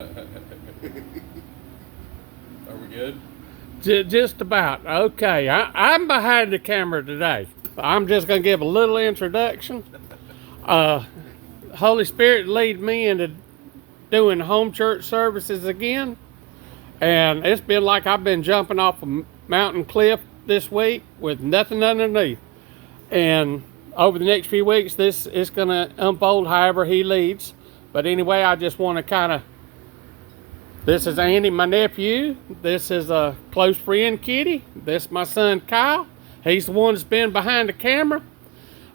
Are we good? Just about. Okay, I'm behind the camera today. I'm just going to give a little introduction. Uh, Holy Spirit lead me into doing home church services again. And it's been like I've been jumping off a mountain cliff this week with nothing underneath. And over the next few weeks, this is going to unfold however He leads. But anyway, I just want to this is Andy, my nephew. This is a close friend, Kitty. This is my son, Kyle. He's the one that's been behind the camera.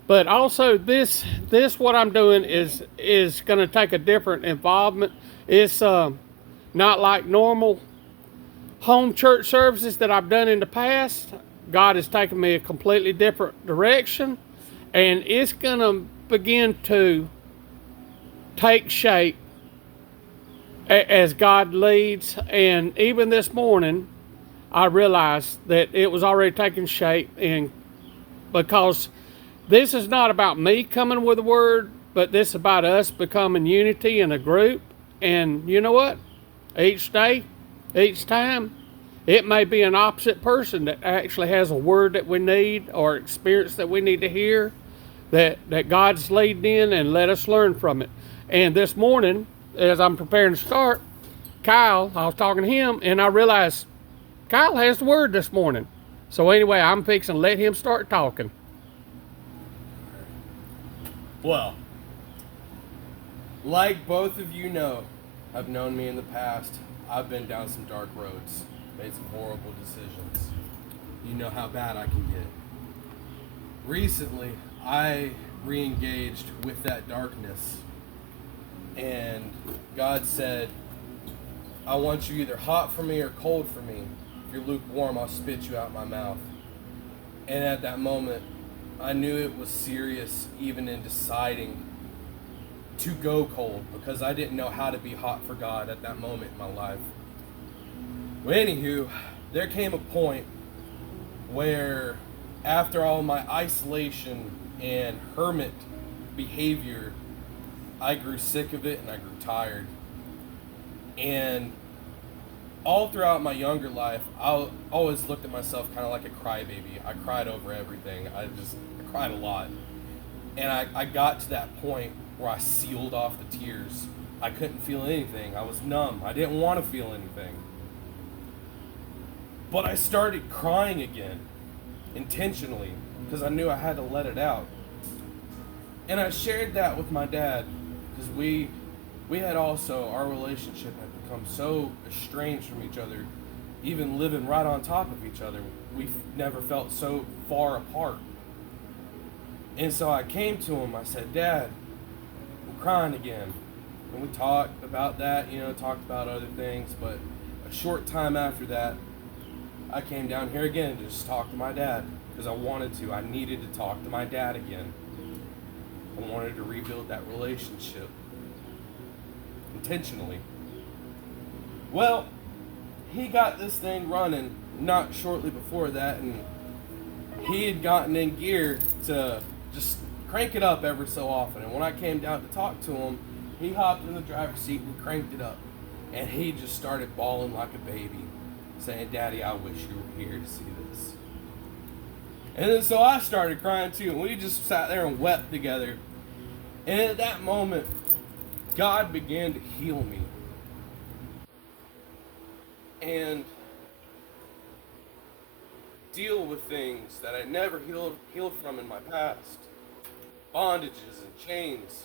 But also, this what I'm doing is going to take a different involvement. It's not like normal home church services that I've done in the past. God has taken me a completely different direction, and it's going to begin to take shape as God leads. And even this morning, I realized that it was already taking shape, and because this is not about me coming with a word, but this is about us becoming unity in a group. And you know what? Each day, each time, it may be an opposite person that actually has a word that we need or experience that we need to hear, that God's leading in, and let us learn from it. And this morning, as I'm preparing to start, Kyle, I was talking to him, and I realized Kyle has the word this morning. So anyway, I'm fixing to let him start talking. Well, like both of you know, have known me in the past, I've been down some dark roads, made some horrible decisions. You know how bad I can get. Recently, I re-engaged with that darkness, and God said, I want you either hot for me or cold for me. If you're lukewarm, I'll spit you out my mouth. And at that moment, I knew it was serious, even in deciding to go cold, because I didn't know how to be hot for God at that moment in my life. Well, anywho, there came a point where, after all my isolation and hermit behavior, I grew sick of it and I grew tired. And all throughout my younger life, I always looked at myself kind of like a crybaby. I cried over everything. I cried a lot. And I got to that point where I sealed off the tears. I couldn't feel anything. I was numb. I didn't want to feel anything. But I started crying again, intentionally, because I knew I had to let it out. And I shared that with my dad, because we had also, our relationship had become so estranged from each other, even living right on top of each other. We never felt so far apart. And so I came to him, I said, Dad, I'm crying again. And we talked about that, talked about other things, but a short time after that, I came down here again to just talk to my dad, because I wanted to. I needed to talk to my dad again. I wanted to rebuild that relationship. Intentionally. Well, he got this thing running not shortly before that, and he had gotten in gear to just crank it up ever so often. And when I came down to talk to him, he hopped in the driver's seat and cranked it up. And he just started bawling like a baby, saying, Daddy, I wish you were here to see this. And then so I started crying too, and we just sat there and wept together. And at that moment, God began to heal me. And deal with things that I never healed from in my past. Bondages and chains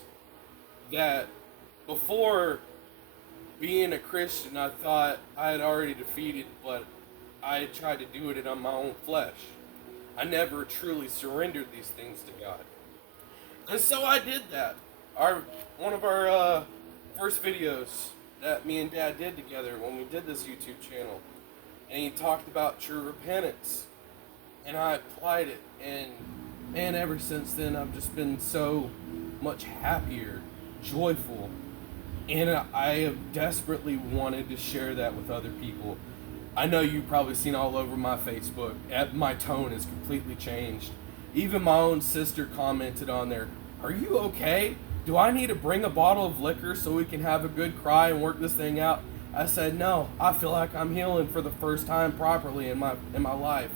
that before being a Christian I thought I had already defeated, but I had tried to do it on my own flesh. I never truly surrendered these things to God. And so I did that. One of our first videos that me and Dad did together when we did this YouTube channel, and he talked about true repentance, and I applied it, and ever since then I've just been so much happier, joyful, and I have desperately wanted to share that with other people. I know you've probably seen all over my Facebook, my tone has completely changed. Even my own sister commented on there, are you okay? do I need to bring a bottle of liquor so we can have a good cry and work this thing out? I said, no, I feel like I'm healing for the first time properly in my life.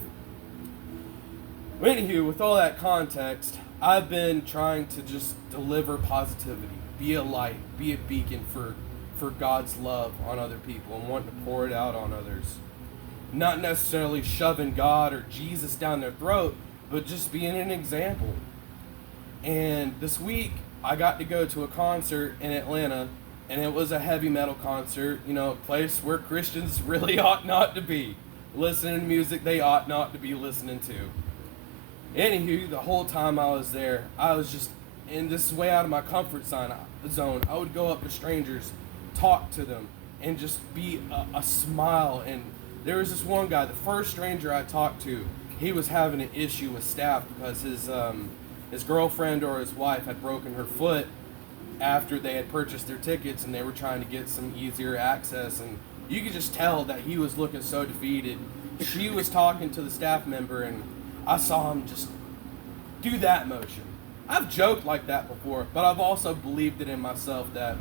Anywho, with all that context, I've been trying to just deliver positivity, be a light, be a beacon for God's love on other people and wanting to pour it out on others. Not necessarily shoving God or Jesus down their throat, but just being an example. And this week, I got to go to a concert in Atlanta, and it was a heavy metal concert, a place where Christians really ought not to be listening to music they ought not to be listening to. Anywho, the whole time I was there, I was just, and this is way out of my comfort zone. I would go up to strangers, talk to them, and just be a smile. And there was this one guy, the first stranger I talked to, he was having an issue with staff because his girlfriend or his wife had broken her foot after they had purchased their tickets, and they were trying to get some easier access. And you could just tell that he was looking so defeated. She was talking to the staff member, and I saw him just do that motion. I've joked like that before, but I've also believed it in myself that,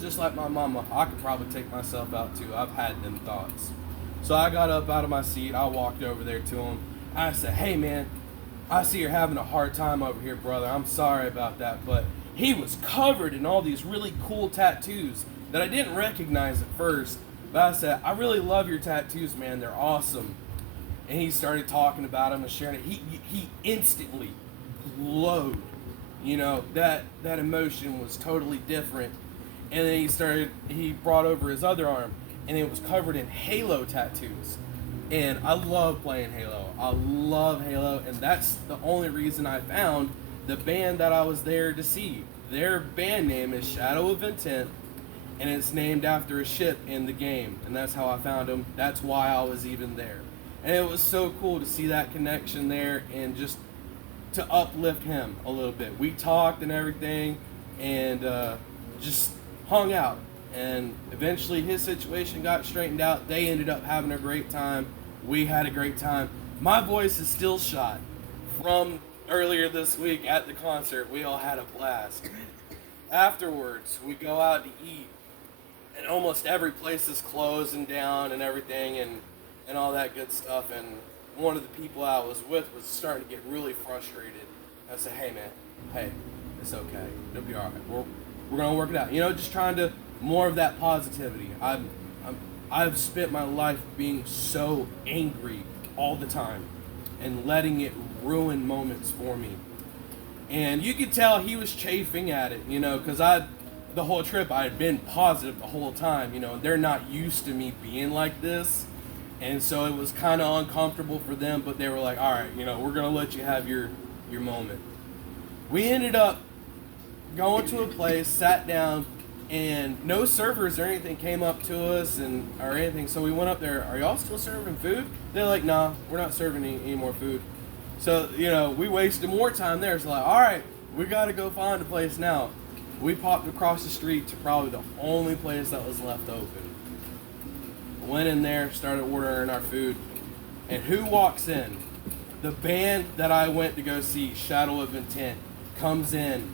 just like my mama, I could probably take myself out too. I've had them thoughts. So I got up out of my seat. I walked over there to him. I said, hey man, I see you're having a hard time over here, brother. I'm sorry about that. But he was covered in all these really cool tattoos that I didn't recognize at first. But I said, I really love your tattoos, man. They're awesome. And he started talking about them and sharing it. He instantly glowed. That emotion was totally different. And then he brought over his other arm, and it was covered in Halo tattoos. And I love playing Halo. I love Halo, and that's the only reason I found the band that I was there to see. Their band name is Shadow of Intent, and it's named after a ship in the game. And that's how I found them. That's why I was even there. And it was so cool to see that connection there and just to uplift him a little bit. We talked and everything and just hung out. And eventually his situation got straightened out. They ended up having a great time. We had a great time. My voice is still shot from earlier this week at the concert. We all had a blast. Afterwards, we go out to eat. And almost every place is closing down and everything and all that good stuff. And one of the people I was with was starting to get really frustrated. I said, hey man, hey, it's okay. It'll be all right. We're going to work it out. Just trying to, more of that positivity. I've spent my life being so angry all the time and letting it ruin moments for me. And you could tell he was chafing at it, because the whole trip I had been positive the whole time, they're not used to me being like this. And so it was kind of uncomfortable for them, but they were like, all right, we're going to let you have your moment. We ended up going to a place, sat down, and no servers or anything came up to us or anything. So we went up there, are y'all still serving food? They're like, nah, we're not serving any more food. So, we wasted more time there. So like, all right, we got to go find a place now. We popped across the street to probably the only place that was left open. Went in there, started ordering our food, and who walks in? The band that I went to go see, Shadow of Intent, comes in,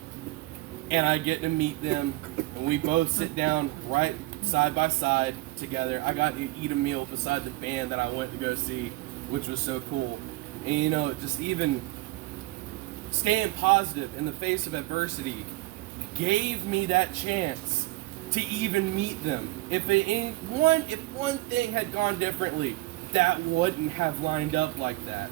and I get to meet them, and we both sit down right side by side together. I got to eat a meal beside the band that I went to go see, which was so cool. And just even staying positive in the face of adversity gave me that chance to even meet them. If one thing had gone differently, that wouldn't have lined up like that.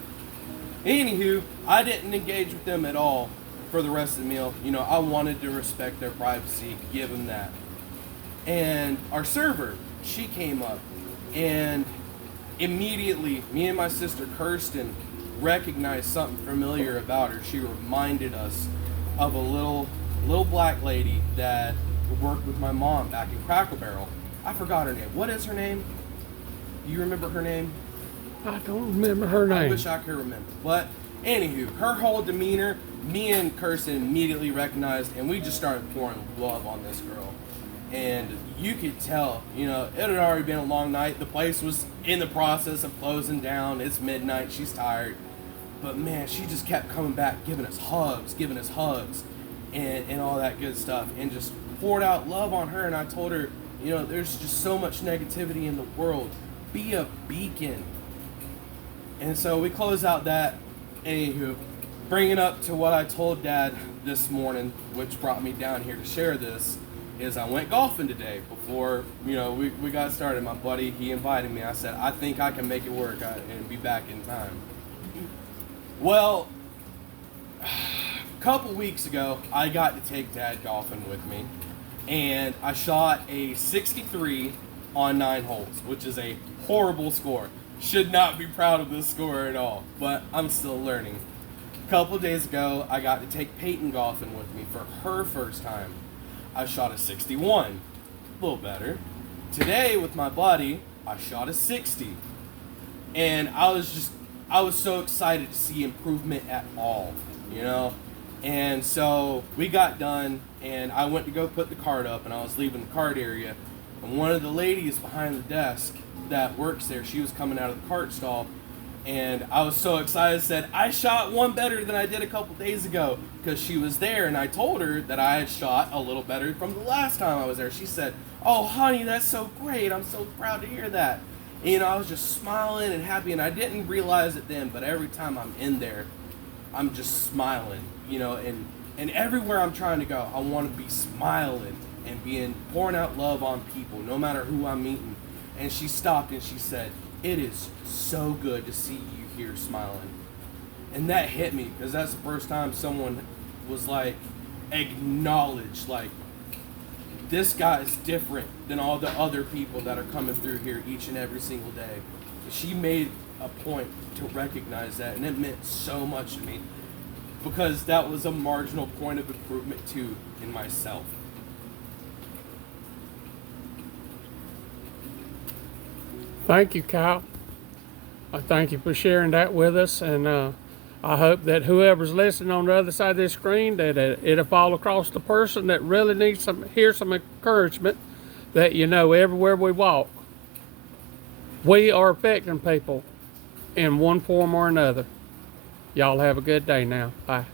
Anywho, I didn't engage with them at all for the rest of the meal. I wanted to respect their privacy, give them that. And our server, she came up, and immediately, me and my sister Kirsten recognized something familiar about her. She reminded us of a little black lady that worked with my mom back in Crackle Barrel. I forgot her name. What is her name? Do you remember her name? I don't remember her name. I wish I could remember. But anywho, her whole demeanor, me and Kirsten immediately recognized, and we just started pouring love on this girl. And you could tell, it had already been a long night. The place was in the process of closing down. It's midnight. She's tired. But man, she just kept coming back, giving us hugs. and all that good stuff, and just poured out love on her. And I told her, you know, there's just so much negativity in the world. Be a beacon. And so we close out that. Anywho, bringing up to what I told Dad this morning, which brought me down here to share this, is I went golfing today before, you know, we got started. My buddy, he invited me. I said, I think I can make it work and be back in time. Well, a couple weeks ago, I got to take Dad golfing with me, and I shot a 63 on 9 holes, which is a horrible score. Should not be proud of this score at all, but I'm still learning. A couple of days ago, I got to take Peyton golfing with me for her first time. I shot a 61, a little better. Today with my buddy, I shot a 60, and I was so excited to see improvement at all, you know. And so we got done, and I went to go put the cart up, and I was leaving the cart area, and one of the ladies behind the desk that works there, she was coming out of the cart stall, and I was so excited, said, I shot one better than I did a couple days ago, because she was there, and I told her that I had shot a little better from the last time I was there. She said, oh honey, that's so great, I'm so proud to hear that. And, you know, I was just smiling and happy, and I didn't realize it then, but every time I'm in there, I'm just smiling, you know, and everywhere I'm trying to go, I want to be smiling and pouring out love on people, no matter who I'm meeting. And she stopped and she said, it is so good to see you here smiling. And that hit me, because that's the first time someone was like, acknowledged, like, this guy is different than all the other people that are coming through here each and every single day. She made a point to recognize that, and it meant so much to me, because that was a marginal point of improvement too in myself. Thank you, Kyle. I thank you for sharing that with us, and I hope that whoever's listening on the other side of this screen, that it'll fall across the person that really needs hear some encouragement, that, you know, everywhere we walk, we are affecting people in one form or another. Y'all have a good day now. Bye.